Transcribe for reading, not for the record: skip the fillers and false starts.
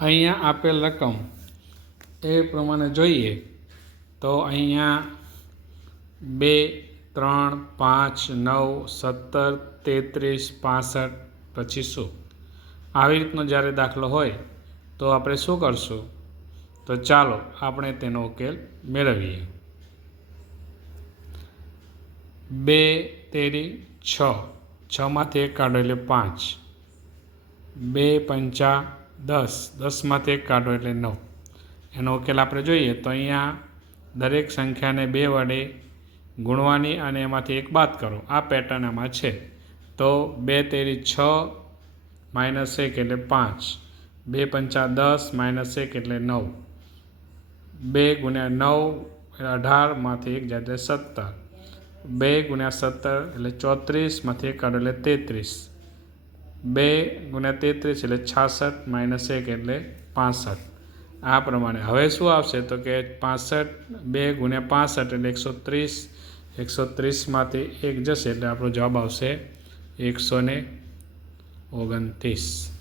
અહીંયા આપેલ રકમ એ પ્રમાણે જોઈએ તો અહીંયા 2, 3, 5, 9, 17, 33, 65 પછી શું? આવી રીતનો જ્યારે દાખલો હોય તો આપણે શું કરશું? તો ચાલો આપણે તેનો ઉકેલ મેળવીએ. 2 તેરી 6, 6માંથી 1 કાઢો એટલે 5. 2 પંચા 10, 10માંથી 1 કાઢો એટલે 9. એનો ઉકેલ આપણે જોઈએ તો અહીંયા દરેક સંખ્યાને 2 વડે ગુણવાની અને એમાંથી 1 બાદ કરો. આ પેટર્ન આમાં છે. તો 2 તેરી 6 -1 એટલે 5. 2 પંચા 10 -1 એટલે 9. 2 ગુણ્યા 9 18માંથી 1 જાય એટલે 17. 2 ગુણ્યા 17 એટલે 34, માંથી 1 કાઢો એટલે 33. 2 ગુણ્યા 33 એટલે 66 -1 એટલે 65. આ પ્રમાણે હવે શું આવશે તો કે 65, 2 ગુણ્યા 65 એટલે 130. 130માંથી 1 જશે એટલે આપણો જવાબ આવશે 129.